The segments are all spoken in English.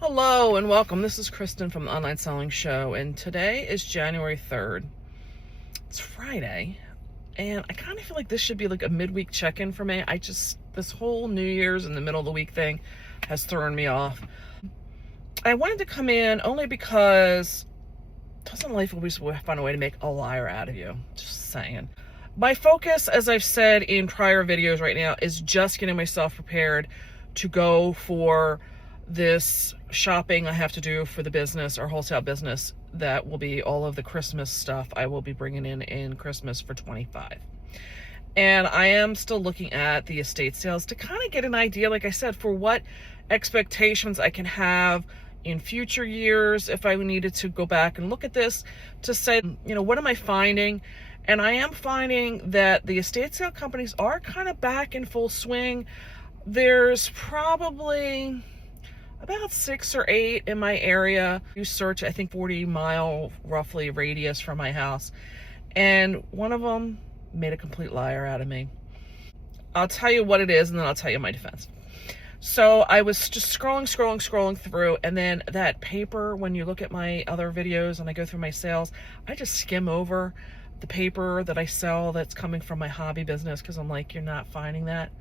Hello and welcome. This is Kristen from the Online Selling Show, and today is January 3rd. It's Friday, and I kind of feel like this should be like a midweek check-in for me. This whole New Year's in the middle of the week thing has thrown me off. I wanted to come in only because doesn't life always find a way to make a liar out of you? Just saying. My focus, as I've said in prior videos right now, is just getting myself prepared to go for this shopping I have to do for the business, our wholesale business. That will be all of the Christmas stuff I will be bringing in Christmas for 25. And I am still looking at the estate sales to kind of get an idea, like I said, for what expectations I can have in future years if I needed to go back and look at this to say, what am I finding? And I am finding that the estate sale companies are kind of back in full swing. There's probably about 6 or 8 in my area. You search, I think 40-mile roughly radius from my house. And one of them made a complete liar out of me. I'll tell you what it is, and then I'll tell you my defense. So I was just scrolling through, and then that paper, when you look at my other videos and I go through my sales, I just skim over the paper that I sell that's coming from my hobby business, because I'm like, you're not finding that.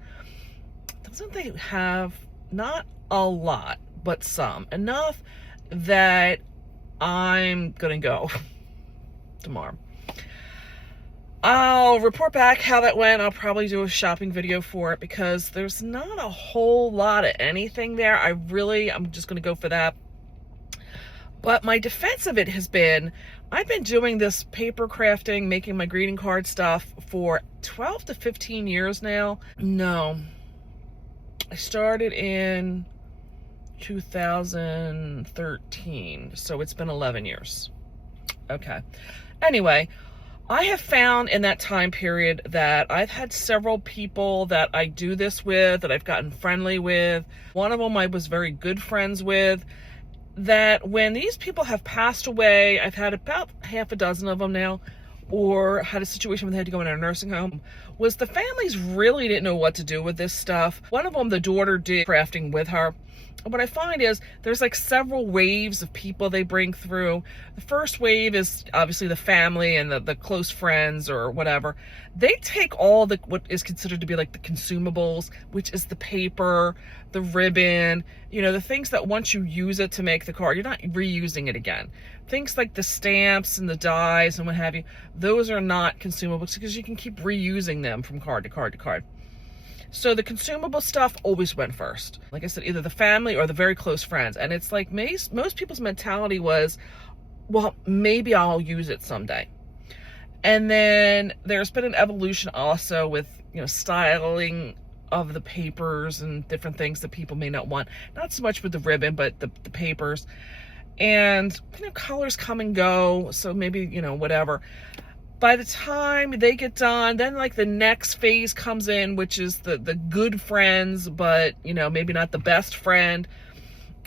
Doesn't they have, not a lot, but some, enough that I'm gonna go tomorrow. I'll report back how that went. I'll probably do a shopping video for it because there's not a whole lot of anything there. I'm just gonna go for that. But my defense of it has been, I've been doing this paper crafting, making my greeting card stuff for 12 to 15 years now. No, I started in 2013, so it's been 11 years. Okay. Anyway, I have found in that time period that I've had several people that I do this with, that I've gotten friendly with. One of them I was very good friends with, that when these people have passed away, I've had about half a dozen of them now, or had a situation where they had to go in a nursing home, was the families really didn't know what to do with this stuff. One of them, the daughter did crafting with her. What I find is there's like several waves of people they bring through. The first wave is obviously the family and the close friends or whatever. They take all the what is considered to be like the consumables, which is the paper, the ribbon, the things that once you use it to make the card, you're not reusing it again. Things like the stamps and the dies and what have you, those are not consumables because you can keep reusing them from card to card to card. So the consumable stuff always went first. Like I said, either the family or the very close friends. And it's like most people's mentality was, well, maybe I'll use it someday. And then there's been an evolution also with, styling of the papers and different things that people may not want. Not so much with the ribbon, but the papers. And, colors come and go. So maybe, whatever. By the time they get done, then like the next phase comes in, which is the good friends, but maybe not the best friend.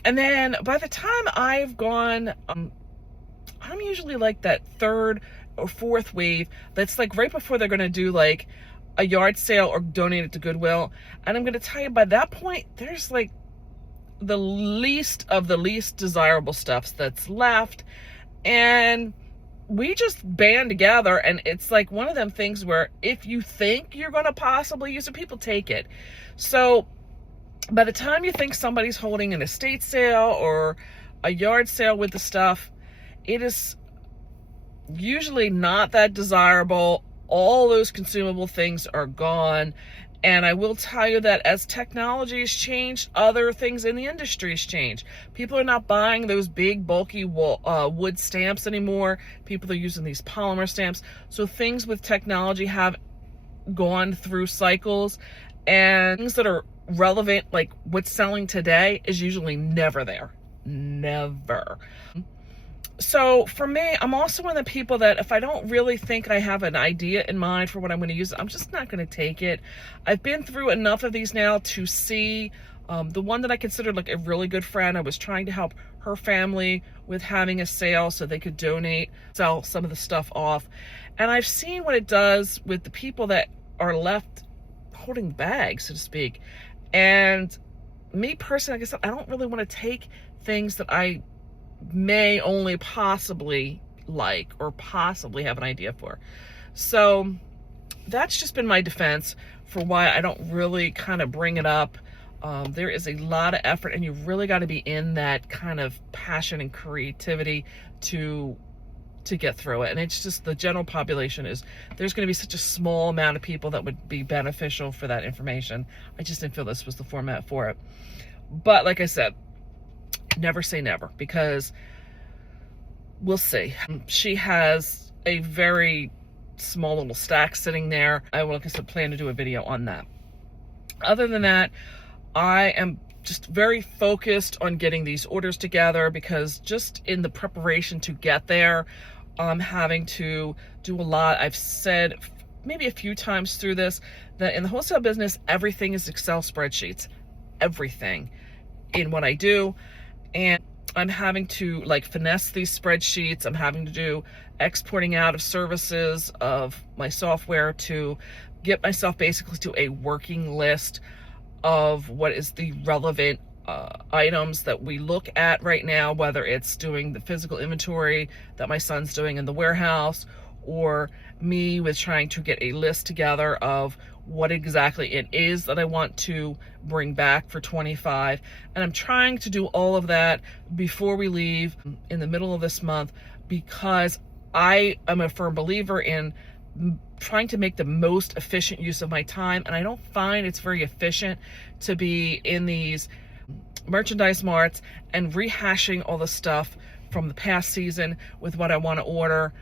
And then by the time I've gone, I'm usually like that third or fourth wave. That's like right before they're going to do like a yard sale or donate it to Goodwill. And I'm going to tell you, by that point, there's like the least of the least desirable stuff that's left. And we just band together, and it's like one of them things where if you think you're going to possibly use it, people take it. So by the time you think somebody's holding an estate sale or a yard sale with the stuff, it is usually not that desirable. All those consumable things are gone. And I will tell you that as technology has changed, other things in the industry has changed. People are not buying those big, bulky wood stamps anymore. People are using these polymer stamps. So things with technology have gone through cycles. And things that are relevant, like what's selling today, is usually never there. Never. So for me, I'm also one of the people that if I don't really think I have an idea in mind for what I'm going to use, I'm just not going to take it. I've been through enough of these now to see the one that I considered like a really good friend. I was trying to help her family with having a sale so they could sell some of the stuff off. And I've seen what it does with the people that are left holding bags, so to speak. And me personally, like I said, I don't really want to take things that I may only possibly like or possibly have an idea for. So that's just been my defense for why I don't really kind of bring it up. There is a lot of effort, and you really got to be in that kind of passion and creativity to get through it. And it's just the general population there's going to be such a small amount of people that would be beneficial for that information. I just didn't feel this was the format for it. But like I said, never say never, because we'll see. She has a very small little stack sitting there. I will, like I said, plan to do a video on that. Other than that, I am just very focused on getting these orders together, because just in the preparation to get there, I'm having to do a lot. I've said maybe a few times through this that in the wholesale business, everything is Excel spreadsheets. Everything in what I do. And I'm having to like finesse these spreadsheets. I'm having to do exporting out of services of my software to get myself basically to a working list of what is the relevant items that we look at right now, whether it's doing the physical inventory that my son's doing in the warehouse, or me with trying to get a list together of what exactly it is that I want to bring back for 25. And I'm trying to do all of that before we leave in the middle of this month, because I am a firm believer in trying to make the most efficient use of my time. And I don't find it's very efficient to be in these merchandise marts and rehashing all the stuff from the past season with what I want to order.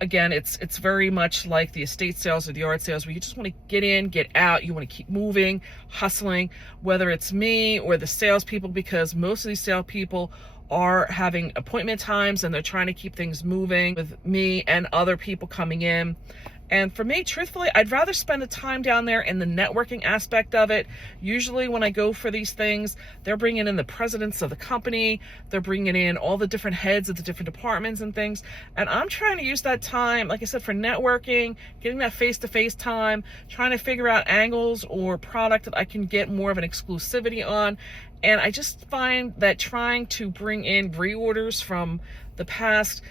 Again, it's very much like the estate sales or the yard sales, where you just want to get in, get out. You want to keep moving, hustling, whether it's me or the salespeople, because most of these salespeople are having appointment times and they're trying to keep things moving with me and other people coming in. And for me, truthfully, I'd rather spend the time down there in the networking aspect of it. Usually when I go for these things, they're bringing in the presidents of the company. They're bringing in all the different heads of the different departments and things. And I'm trying to use that time, like I said, for networking, getting that face-to-face time, trying to figure out angles or product that I can get more of an exclusivity on. And I just find that trying to bring in reorders from the past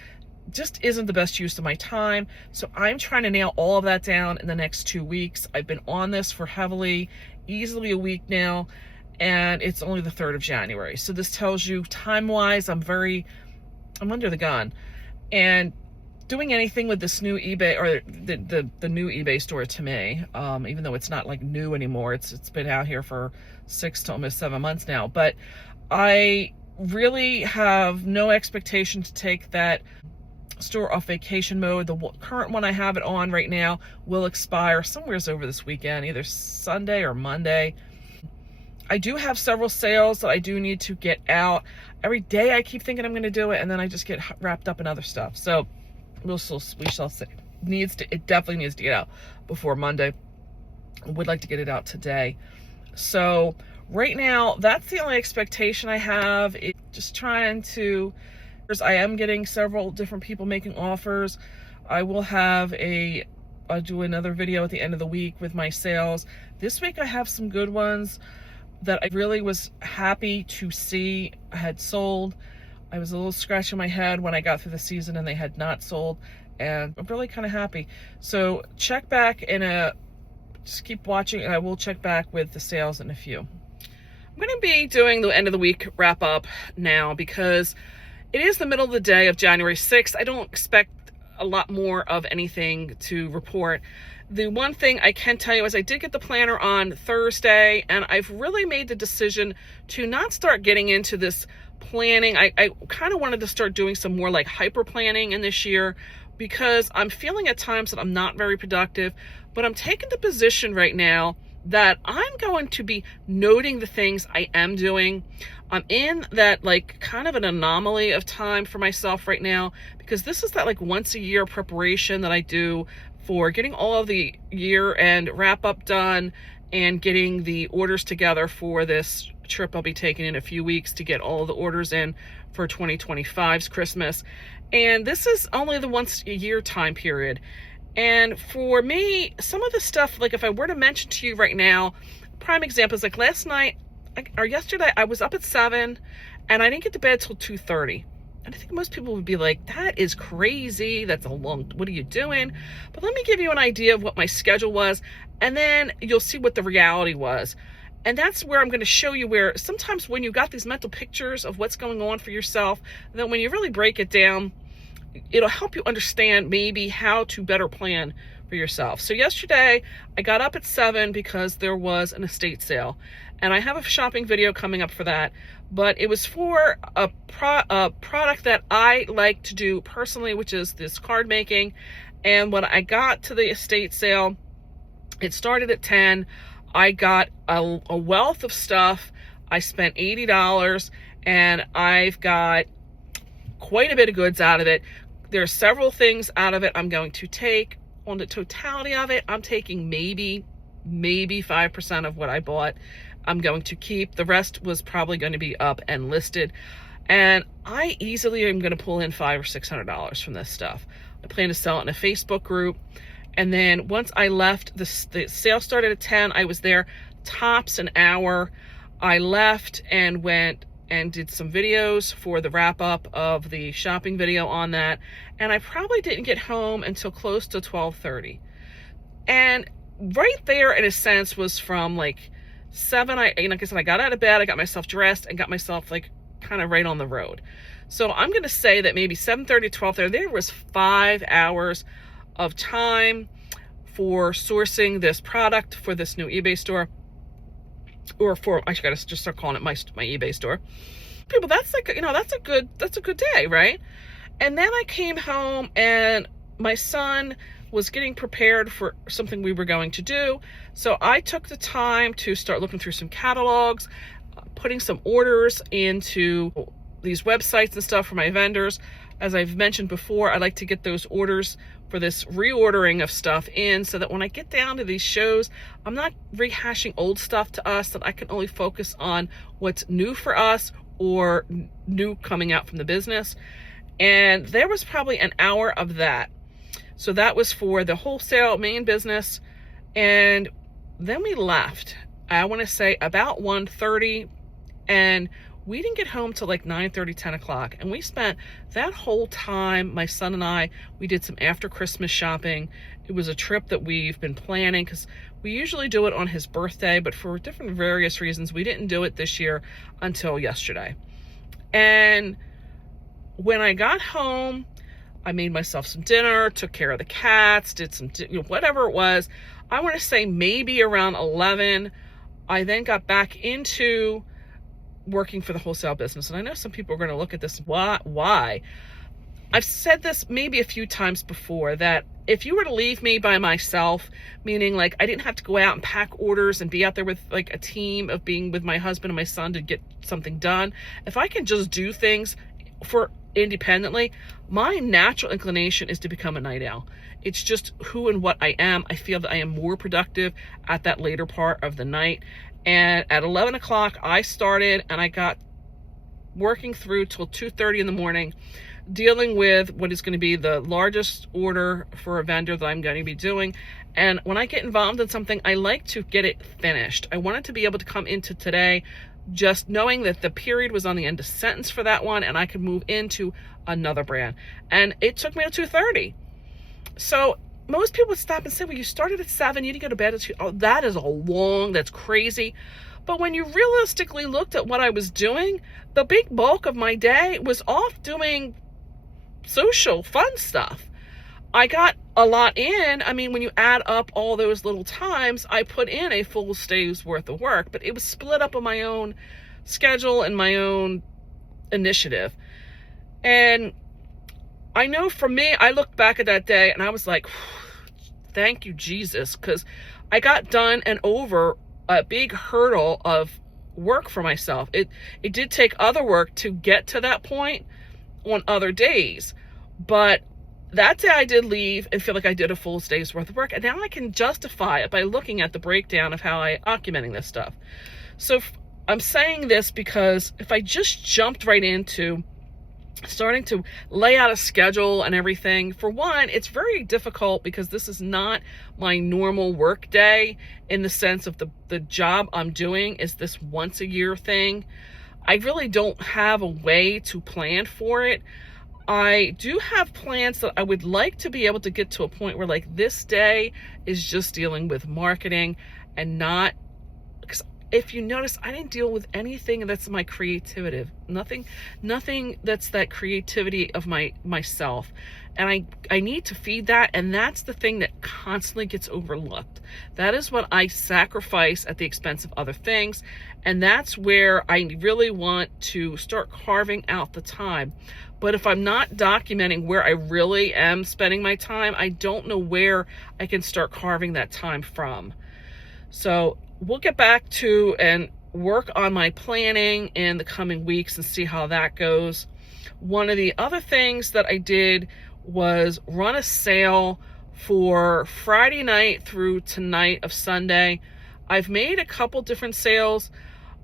just isn't the best use of my time. So I'm trying to nail all of that down in the next 2 weeks. I've been on this for easily a week now, and it's only the 3rd of January. So this tells you time-wise, I'm under the gun. And doing anything with this new eBay, or the new eBay store to me, even though it's not like new anymore, it's been out here for 6 to almost 7 months now, but I really have no expectation to take that store off vacation mode. The current one I have it on right now will expire somewheres over this weekend, either Sunday or Monday. I do have several sales that I do need to get out. Every day I keep thinking I'm going to do it, and then I just get wrapped up in other stuff. So we shall see. It definitely needs to get out before Monday. I would like to get it out today. So right now, that's the only expectation I have. It's just trying to. I am getting several different people making offers. I will I'll do another video at the end of the week with my sales. This week I have some good ones that I really was happy to see had sold. I was a little scratching my head when I got through the season and they had not sold, and I'm really kind of happy. So check back just keep watching, and I will check back with the sales in a few. I'm going to be doing the end of the week wrap up now, because it is the middle of the day of January 6th. I don't expect a lot more of anything to report. The one thing I can tell you is I did get the planner on Thursday, and I've really made the decision to not start getting into this planning. I kind of wanted to start doing some more like hyper planning in this year, because I'm feeling at times that I'm not very productive, but I'm taking the position right now that I'm going to be noting the things I am doing. I'm in that like kind of an anomaly of time for myself right now, because this is that like once a year preparation that I do for getting all of the year end wrap up done and getting the orders together for this trip I'll be taking in a few weeks to get all of the orders in for 2025's Christmas. And this is only the once a year time period. And for me, some of the stuff, like if I were to mention to you right now, prime example is like last night, or yesterday, I was up at 7 and I didn't get to bed till 2:30. And I think most people would be like, that is crazy. That's a long, what are you doing? But let me give you an idea of what my schedule was, and then you'll see what the reality was. And that's where I'm going to show you where sometimes when you got these mental pictures of what's going on for yourself, then when you really break it down, it'll help you understand maybe how to better plan for yourself. So yesterday I got up at 7 because there was an estate sale, and I have a shopping video coming up for that, but it was for a product that I like to do personally, which is this card making. And when I got to the estate sale, it started at 10. I got a wealth of stuff. I spent $80 and I've got quite a bit of goods out of it. There are several things out of it I'm going to take. On the totality of it, I'm taking maybe 5% of what I bought. I'm going to keep. The rest was probably going to be up and listed. And I easily am going to pull in $500 or $600 from this stuff. I plan to sell it in a Facebook group. And then once I left, the sale started at 10. I was there tops an hour. I left and went and did some videos for the wrap up of the shopping video on that. And I probably didn't get home until close to 12:30. And right there, in a sense, was from like 7. Like I said, I got out of bed, I got myself dressed and got myself like kind of right on the road. So I'm going to say that maybe 7:30 to 12:30, there was 5 hours of time for sourcing this product for this new eBay store. Or for, I gotta just start calling it my eBay store. People, that's like, that's a good day, right? And then I came home and my son was getting prepared for something we were going to do. So I took the time to start looking through some catalogs, putting some orders into these websites and stuff for my vendors. As I've mentioned before, I like to get those orders for this reordering of stuff in so that when I get down to these shows, I'm not rehashing old stuff to us, that I can only focus on what's new for us or new coming out from the business. And there was probably an hour of that. So that was for the wholesale main business. And then we left, I want to say about 1:30, and we didn't get home till like 9:30, 10 o'clock. And we spent that whole time, my son and I, we did some after Christmas shopping. It was a trip that we've been planning because we usually do it on his birthday, but for different various reasons, we didn't do it this year until yesterday. And when I got home, I made myself some dinner, took care of the cats, did some, whatever it was. I want to say maybe around 11, I then got back into working for the wholesale business. And I know some people are going to look at this, why? I've said this maybe a few times before, that if you were to leave me by myself, meaning like I didn't have to go out and pack orders and be out there with like a team of being with my husband and my son to get something done, if I can just do things for independently, my natural inclination is to become a night owl. It's just who and what I am. I feel that I am more productive at that later part of the night. And at 11 o'clock, I started and I got working through till 2:30 in the morning, dealing with what is going to be the largest order for a vendor that I'm going to be doing. And when I get involved in something, I like to get it finished. I wanted to be able to come into today just knowing that the period was on the end of sentence for that one and I could move into another brand. And it took me to 2:30. So most people would stop and say, well, you started at 7, you didn't go to bed at 2. Oh, that is that's crazy. But when you realistically looked at what I was doing, the big bulk of my day was off doing social fun stuff. I got a lot in. I mean, when you add up all those little times, I put in a full day's worth of work, but it was split up on my own schedule and my own initiative. And I know for me, I looked back at that day and I was like, thank you, Jesus, because I got done and over a big hurdle of work for myself. It did take other work to get to that point on other days, but that day I did leave and feel like I did a full day's worth of work. And now I can justify it by looking at the breakdown of how I'm documenting this stuff. So I'm saying this because if I just jumped right into starting to lay out a schedule and everything. For one, it's very difficult because this is not my normal work day, in the sense of the job I'm doing is this once a year thing. I really don't have a way to plan for it. I do have plans that I would like to be able to get to a point where, like, this day is just dealing with marketing and not, because if you notice, I didn't deal with anything that's my creativity, nothing that's that creativity of myself. And I need to feed that, and that's the thing that constantly gets overlooked. That is what I sacrifice at the expense of other things, and that's where I really want to start carving out the time. But if I'm not documenting where I really am spending my time, I don't know where I can start carving that time from. So we'll get back to and work on my planning in the coming weeks and see how that goes. One of the other things that I did was run a sale for Friday night through tonight of Sunday. I've made a couple different sales.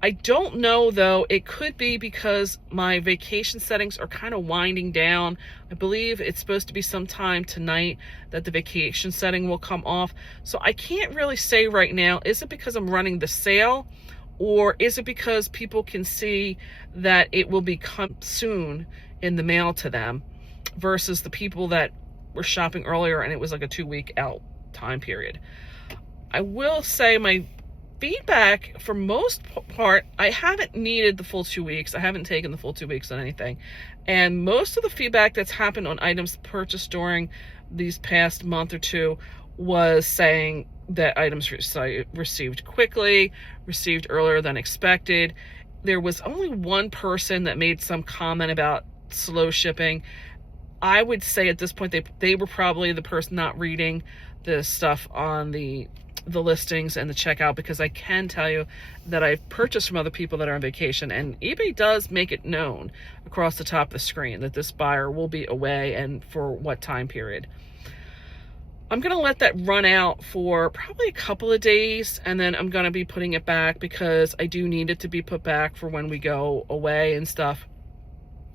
I don't know, though. It could be because my vacation settings are kind of winding down. I believe it's supposed to be sometime tonight that the vacation setting will come off. So I can't really say right now, is it because I'm running the sale, or is it because people can see that it will be come soon in the mail to them, versus the people that were shopping earlier and it was like a 2-week out time period. I will say my feedback, for most part, I haven't needed the full 2 weeks. I haven't taken the full 2 weeks on anything. And most of the feedback that's happened on items purchased during these past month or two was saying that items received quickly, received earlier than expected. There was only one person that made some comment about slow shipping. I would say at this point they were probably the person not reading the stuff on the listings and the checkout, because I can tell you that I've purchased from other people that are on vacation, and eBay does make it known across the top of the screen that this buyer will be away and for what time period. I'm going to let that run out for probably a couple of days, and then I'm going to be putting it back because I do need it to be put back for when we go away and stuff.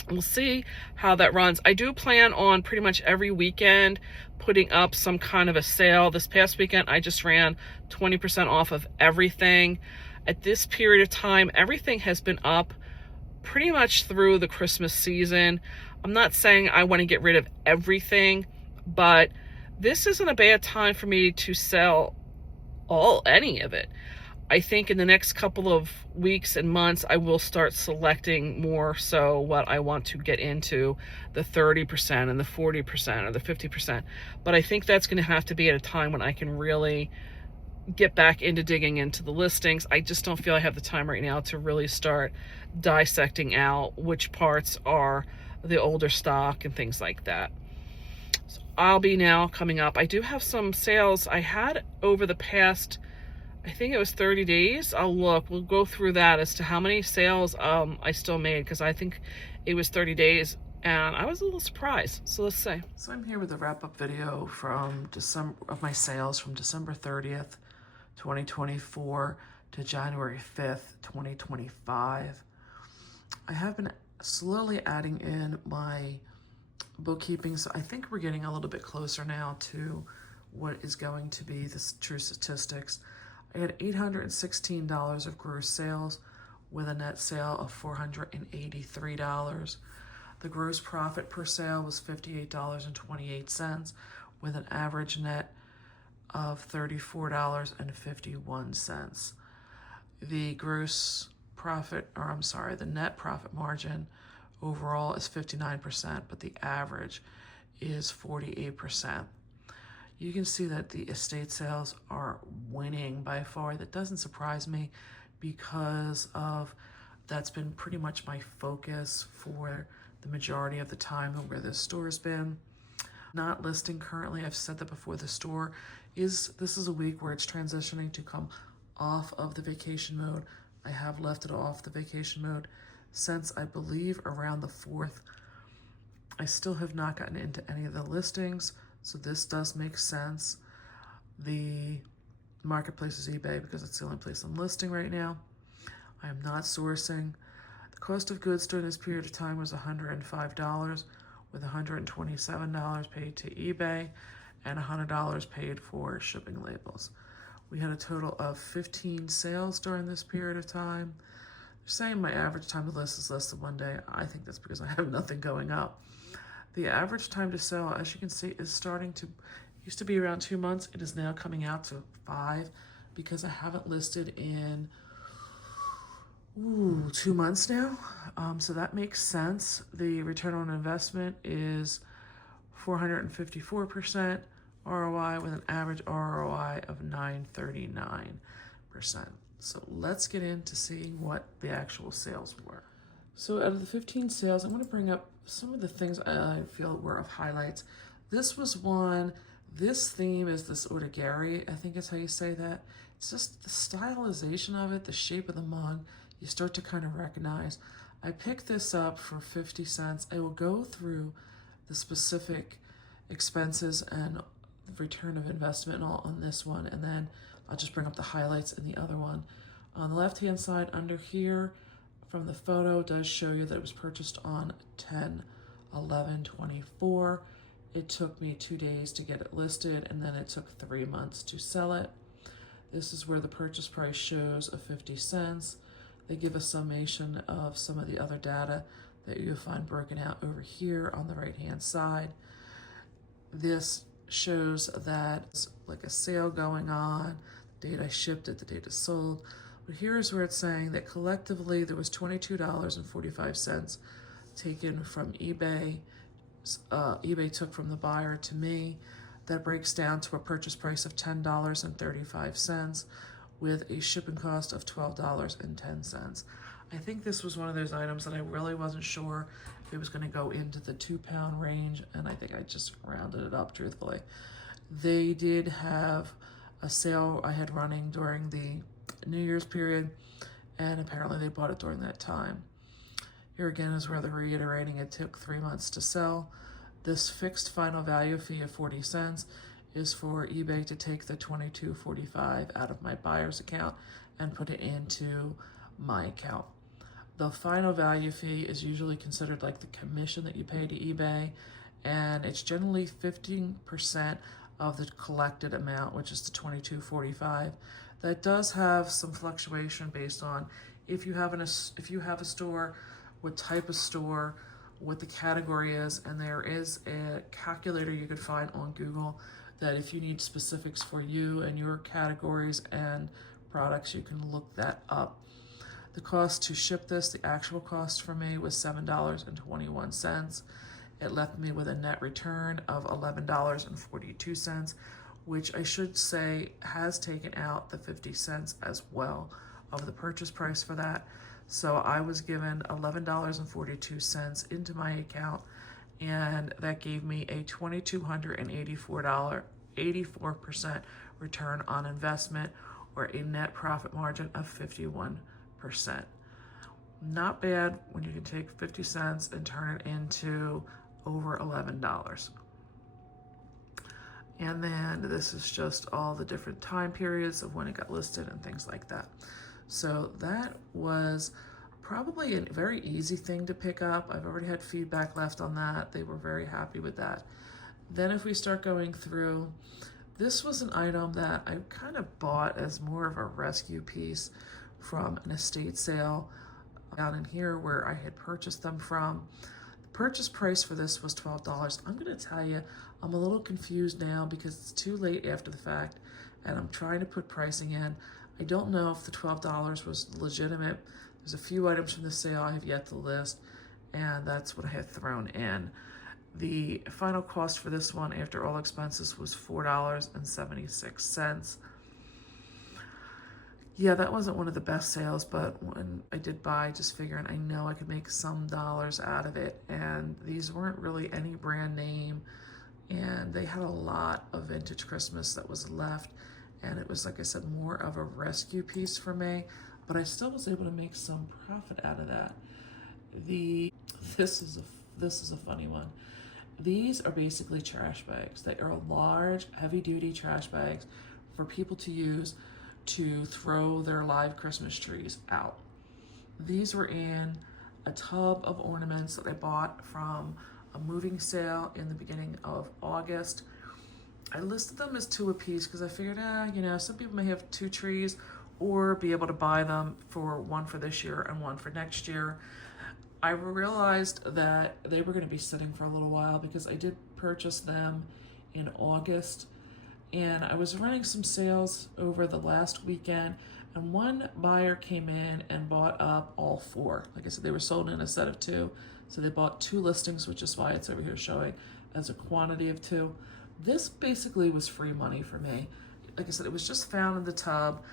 We'll see how that runs. I do plan on pretty much every weekend putting up some kind of a sale. This past weekend, I just ran 20% off of everything. At this period of time, everything has been up pretty much through the Christmas season. I'm not saying I want to get rid of everything, but this isn't a bad time for me to sell any of it. I think in the next couple of weeks and months, I will start selecting more so what I want to get into, the 30% and the 40% or the 50%. But I think that's going to have to be at a time when I can really get back into digging into the listings. I just don't feel I have the time right now to really start dissecting out which parts are the older stock and things like that. So I'll be now coming up. I do have some sales I had over the past, I think it was 30 days. I'll look. We'll go through that as to how many sales I still made, because I think it was 30 days and I was a little surprised. So let's see. So I'm here with a wrap-up video from December of my sales from December 30th, 2024 to January 5th, 2025. I have been slowly adding in my bookkeeping, so I think we're getting a little bit closer now to what is going to be the true statistics. I had $816 of gross sales with a net sale of $483. The gross profit per sale was $58.28 with an average net of $34.51. The the net profit margin overall is 59%, but the average is 48%. You can see that the estate sales are winning by far. That doesn't surprise me because that's been pretty much my focus for the majority of the time of where this store's been. Not listing currently, I've said that before, this is a week where it's transitioning to come off of the vacation mode. I have left it off the vacation mode since I believe around the 4th. I still have not gotten into any of the listings, so this does make sense. The marketplace is eBay because it's the only place I'm listing right now. I am not sourcing. Cost of goods during this period of time was $105, with $127 paid to eBay and $100 paid for shipping labels. We had a total of 15 sales during this period of time. They're saying my average time to list is less than 1 day. I think that's because I have nothing going up. The average time to sell, as you can see, is starting to, used to be around 2 months. It is now coming out to 5 because I haven't listed in 2 months now. So that makes sense. The return on investment is 454% ROI with an average ROI of 939%. So let's get into seeing what the actual sales were. So out of the 15 sales, I'm going to bring up some of the things I feel were of highlights. This was one. This theme is this origami, I think is how you say that. It's just the stylization of it, the shape of the mug, you start to kind of recognize. I picked this up for 50 cents. I will go through the specific expenses and return of investment and all on this one, and then I'll just bring up the highlights in the other one. On the left hand side under here from the photo does show you that it was purchased on 10/11/24. It took me 2 days to get it listed, and then it took 3 months to sell it. This is where the purchase price shows of 50 cents. They give a summation of some of the other data that you'll find broken out over here on the right hand side. This shows that it's like a sale going on, the date I shipped it, the date it's sold. But here's where it's saying that collectively there was $22.45 taken from eBay. eBay took from the buyer to me. That breaks down to a purchase price of $10.35 with a shipping cost of $12.10. I think this was one of those items that I really wasn't sure if it was going to go into the 2-pound range, and I think I just rounded it up truthfully. They did have a sale I had running during the New Year's period, and apparently they bought it during that time. Here again is where they're reiterating it took 3 months to sell. This fixed final value fee of 40 cents is for eBay to take the $22.45 out of my buyer's account and put it into my account. The final value fee is usually considered like the commission that you pay to eBay, and it's generally 15% of the collected amount, which is the $22.45. That does have some fluctuation based on if you have a store, what type of store, what the category is, and there is a calculator you could find on Google that if you need specifics for you and your categories and products, you can look that up. The cost to ship this, the actual cost for me was $7.21. It left me with a net return of $11.42, which I should say has taken out the 50 cents as well of the purchase price for that. So I was given $11.42 into my account, and that gave me a $2,284.84% return on investment, or a net profit margin of 51%. Not bad when you can take 50 cents and turn it into over $11. And then this is just all the different time periods of when it got listed and things like that. So that was probably a very easy thing to pick up. I've already had feedback left on that. They were very happy with that. Then if we start going through, this was an item that I kind of bought as more of a rescue piece from an estate sale down in here where I had purchased them from. The purchase price for this was $12. I'm going to tell you, I'm a little confused now because it's too late after the fact, and I'm trying to put pricing in. I don't know if the $12 was legitimate. There's a few items from the sale I have yet to list, and that's what I had thrown in. The final cost for this one after all expenses was $4.76. Yeah, that wasn't one of the best sales, but when I did buy, just figuring I know I could make some dollars out of it, and these weren't really any brand name, and they had a lot of vintage Christmas that was left, and it was, like I said, more of a rescue piece for me, but I still was able to make some profit out of that. This is a funny one. These are basically trash bags. They are large, heavy-duty trash bags for people to use to throw their live Christmas trees out. These were in a tub of ornaments that I bought from a moving sale in the beginning of August. I listed them as 2 a piece because I figured, you know, some people may have 2 trees or be able to buy them for one for this year and one for next year. I realized that they were going to be sitting for a little while because I did purchase them in August, and I was running some sales over the last weekend, and one buyer came in and bought up all 4. Like I said, they were sold in a set of 2, so they bought 2 listings, which is why it's over here showing as a quantity of 2. This basically was free money for me. Like I said, it was just found in the tub.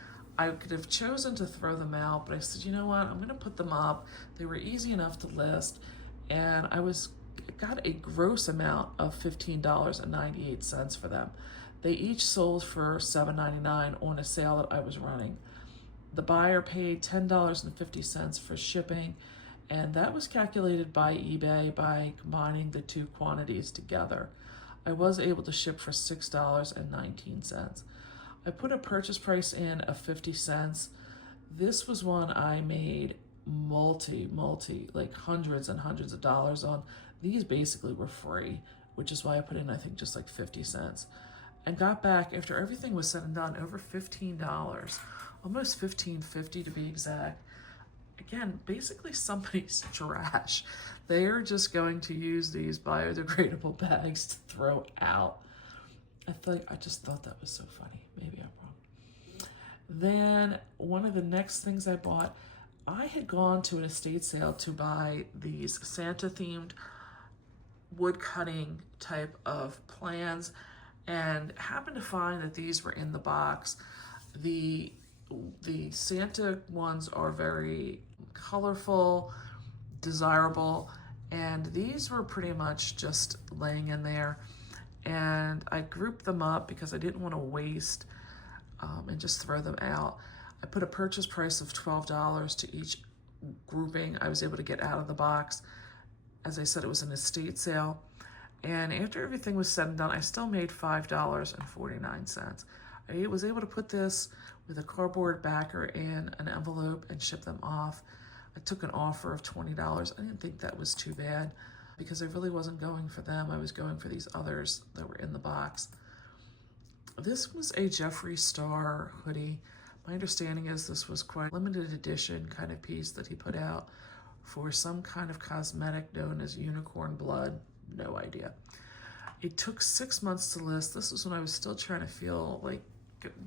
I could have chosen to throw them out, but I said, you know what, I'm gonna put them up. They were easy enough to list, and I got a gross amount of $15.98 for them. They each sold for $7.99 on a sale that I was running. The buyer paid $10.50 for shipping, and that was calculated by eBay by combining the 2 quantities together. I was able to ship for $6.19. I put a purchase price in of 50 cents. This was one I made like hundreds and hundreds of dollars on. These basically were free, which is why I put in, I think, just like 50 cents. And got back, after everything was said and done, over $15, almost $15.50 to be exact. Again, basically somebody's trash. They are just going to use these biodegradable bags to throw out. I just thought that was so funny. Maybe I'm wrong. Then one of the next things I bought, I had gone to an estate sale to buy these Santa themed wood cutting type of plans, and happened to find that these were in the box. The Santa ones are very colorful, desirable, and these were pretty much just laying in there. And I grouped them up because I didn't want to waste and just throw them out. I put a purchase price of $12 to each grouping I was able to get out of the box. As I said, it was an estate sale. And after everything was said and done, I still made $5.49. I was able to put this with a cardboard backer in an envelope and ship them off. I took an offer of $20. I didn't think that was too bad because I really wasn't going for them. I was going for these others that were in the box. This was a Jeffree Star hoodie. My understanding is this was quite a limited edition kind of piece that he put out for some kind of cosmetic known as unicorn blood. No idea. It took 6 months to list. This was when I was still trying to feel like,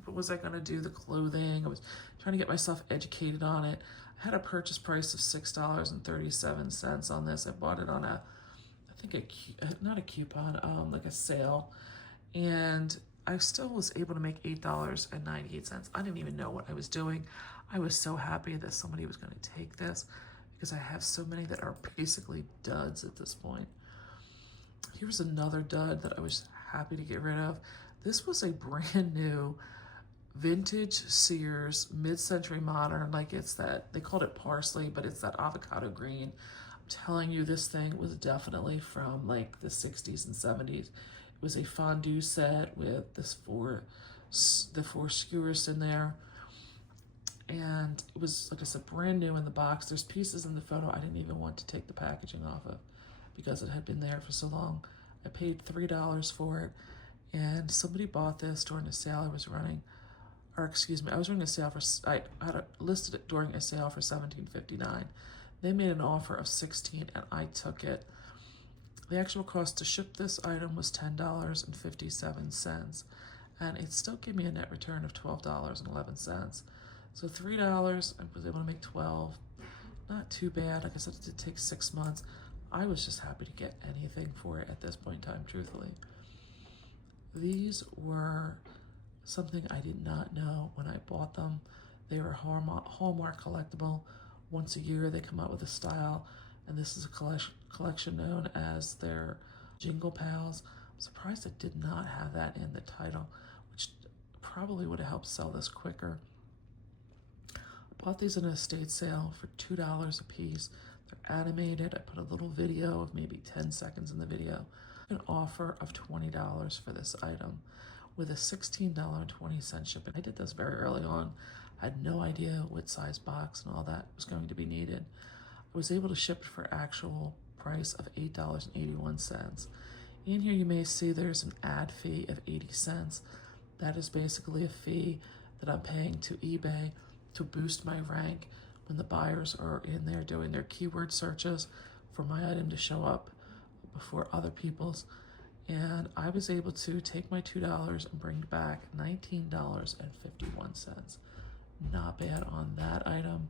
was I going to do the clothing? I was trying to get myself educated on it. I had a purchase price of $6.37 on this. I bought it on a, I think not a coupon, like a sale. And I still was able to make $8.98. I didn't even know what I was doing. I was so happy that somebody was going to take this because I have so many that are basically duds at this point. Here's another dud that I was happy to get rid of. This was a brand new vintage Sears mid-century modern, like it's that, they called it parsley, but it's that avocado green. I'm telling you, this thing was definitely from like the 60s and 70s. It was a fondue set with the 4 skewers in there. And it was, like I said, brand new in the box. There's pieces in the photo I didn't even want to take the packaging off of because it had been there for so long. I paid $3 for it, and somebody bought this during a sale I was running. Or excuse me, I was running a sale for, I had listed it during a sale for $17.59. They made an offer of $16 and I took it. The actual cost to ship this item was $10.57, and it still gave me a net return of $12.11. So $3, I was able to make $12. Not too bad. Like I said, it did take 6 months. I was just happy to get anything for it at this point in time, truthfully. These were something I did not know when I bought them. They were Hallmark collectible. Once a year they come out with a style, and this is a collection known as their Jingle Pals. I'm surprised it did not have that in the title, which probably would have helped sell this quicker. I bought these in an estate sale for $2 a piece. They're animated. I put a little video of maybe 10 seconds in the video. An offer of $20 for this item with a $16.20 shipping. I did this very early on. I had no idea what size box and all that was going to be needed. I was able to ship it for actual price of $8.81. In here you may see there's an ad fee of 80 cents. That is basically a fee that I'm paying to eBay to boost my rank when the buyers are in there doing their keyword searches for my item to show up before other people's. And I was able to take my $2 and bring back $19.51. Not bad on that item.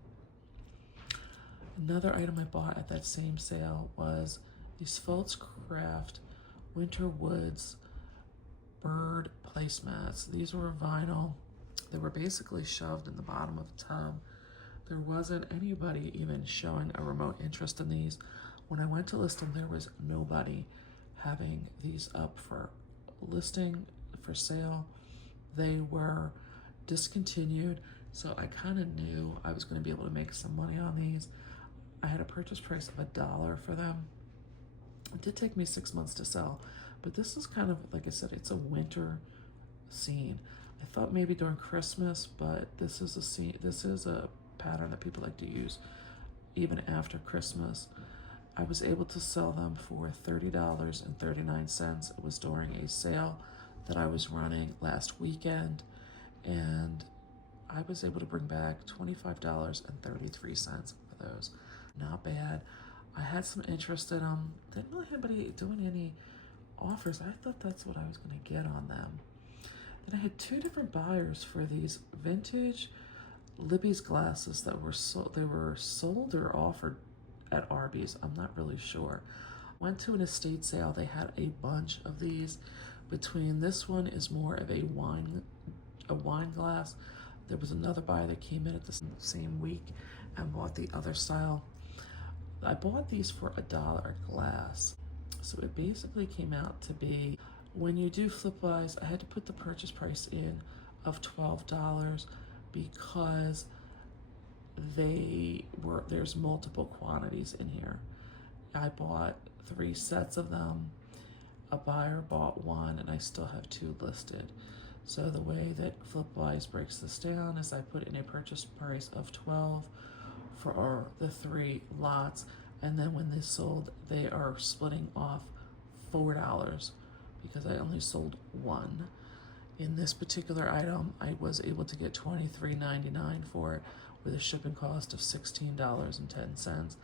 Another item I bought at that same sale was these Foltz Craft Winter Woods bird placemats. These were vinyl. They were basically shoved in the bottom of the tub. There wasn't anybody even showing a remote interest in these. When I went to list them, there was nobody having these up for listing, for sale. They were discontinued, so I kind of knew I was going to be able to make some money on these. I had a purchase price of $1 for them. It did take me 6 months to sell, but this is kind of, like I said, it's a winter scene. I thought maybe during Christmas, but this is a scene, this is a pattern that people like to use even after Christmas. I was able to sell them for $30.39. It was during a sale that I was running last weekend, and I was able to bring back $25.33 for those. Not bad. I had some interest in them. Didn't really have anybody doing any offers. I thought that's what I was going to get on them. Then I had two different buyers for these vintage Libby's glasses that were sold. They were sold or offered at Arby's. I'm not really sure. Went to an estate sale. They had a bunch of these. Between this one is more of a wine glass. There was another buyer that came in at the same week and bought the other style. I bought these for $1 a glass. So it basically came out to be, when you do flip buys, I had to put the purchase price in of $12 because there's multiple quantities in here. I bought 3 sets of them. A buyer bought 1, and I still have 2 listed. So the way that Flipwise breaks this down is I put in a purchase price of $12 for the 3 lots, and then when they sold, they are splitting off $4 because I only sold 1. In this particular item, I was able to get $23.99 for it with a shipping cost of $16.10.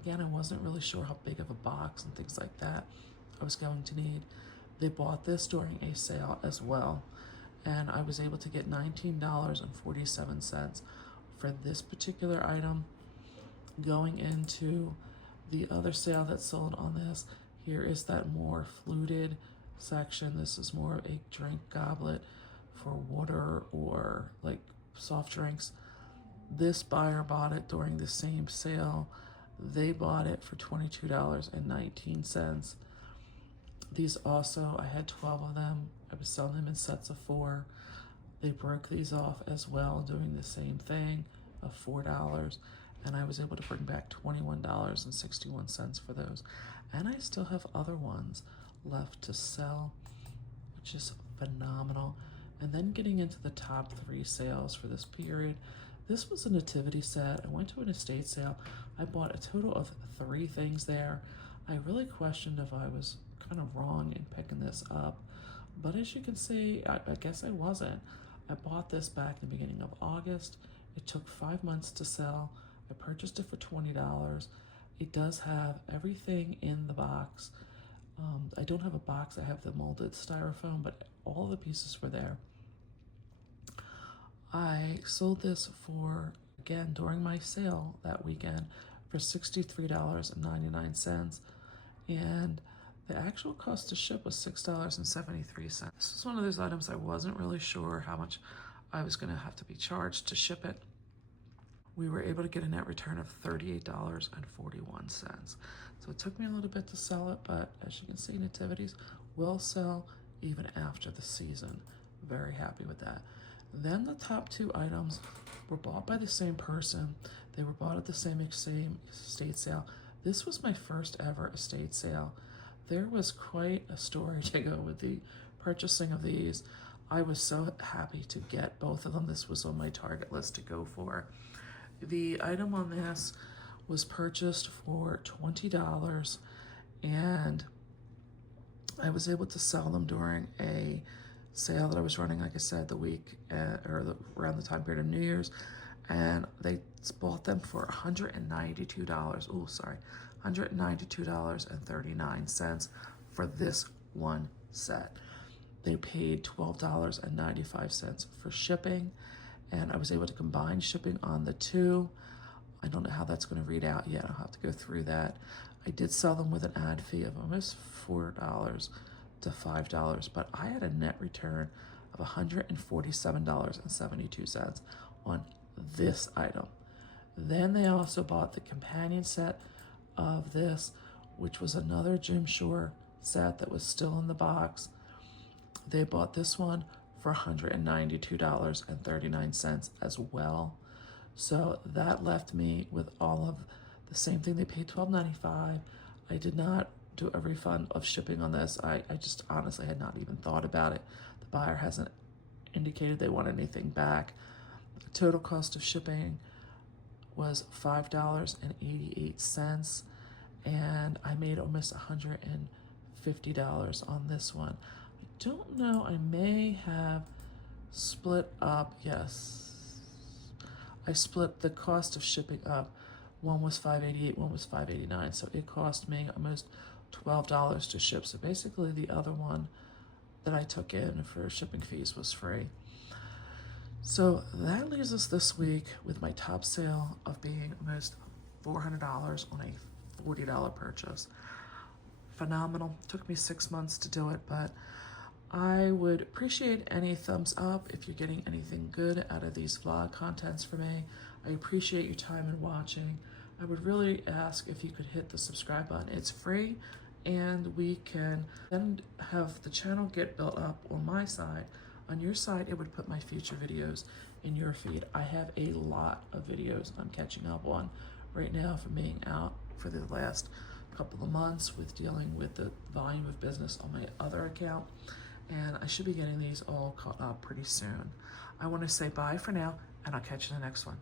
Again, I wasn't really sure how big of a box and things like that I was going to need. They bought this during a sale as well, and I was able to get $19.47 for this particular item. Going into the other sale that sold on this, here is that more fluted section. This is more of a drink goblet for water or like soft drinks. This buyer bought it during the same sale. They bought it for $22.19. These also, I had 12 of them. I was selling them in sets of 4. They broke these off as well, doing the same thing of $4. And I was able to bring back $21.61 for those. And I still have other ones left to sell, which is phenomenal. And then getting into the top 3 sales for this period. This was a nativity set. I went to an estate sale. I bought a total of 3 things there. I really questioned if I was kind of wrong in picking this up, but as you can see, I guess I wasn't. I bought this back in the beginning of August. It took 5 months to sell. I purchased it for $20. It does have everything in the box. I don't have a box. I have the molded styrofoam, but all the pieces were there. I sold this for, again, during my sale that weekend, for $63.99, and the actual cost to ship was $6.73. This is one of those items I wasn't really sure how much I was going to have to be charged to ship it. We were able to get a net return of $38.41. So it took me a little bit to sell it, but as you can see, nativities will sell even after the season. Very happy with that. Then the top 2 items were bought by the same person. They were bought at the same estate sale. This was my first ever estate sale. There was quite a story to go with the purchasing of these. I was so happy to get both of them. This was on my target list to go for. The item on this was purchased for $20, and I was able to sell them during a sale that I was running, like I said, the week around the time period of New Year's, and they bought them for $192. Oh, sorry, $192.39 for this one set. They paid $12.95 for shipping, and I was able to combine shipping on the two. I don't know how that's going to read out yet. I'll have to go through that. I did sell them with an ad fee of almost $4 to $5, but I had a net return of $147.72 on this item. Then they also bought the companion set of this, which was another Jim Shore set that was still in the box. They bought this one for $192.39 as well. So that left me with all of the same thing. They paid $12.95. I did not do a refund of shipping on this. I just honestly had not even thought about it. The buyer hasn't indicated they want anything back. The total cost of shipping was $5.88, and I made almost $150 on this one. I don't know, I may have split up, yes. I split the cost of shipping up. One was $5.88, one was $5.89, so it cost me almost $12 to ship. So basically the other one that I took in for shipping fees was free. So that leaves us this week with my top sale of being almost $400 on a $40 purchase. Phenomenal. Took me 6 months to do it, but I would appreciate any thumbs up if you're getting anything good out of these vlog contents for me. I appreciate your time in watching. I would really ask if you could hit the subscribe button. It's free, and we can then have the channel get built up on my side. On your side, it would put my future videos in your feed. I have a lot of videos I'm catching up on right now from being out for the last couple of months with dealing with the volume of business on my other account. And I should be getting these all caught up pretty soon. I want to say bye for now, and I'll catch you in the next one.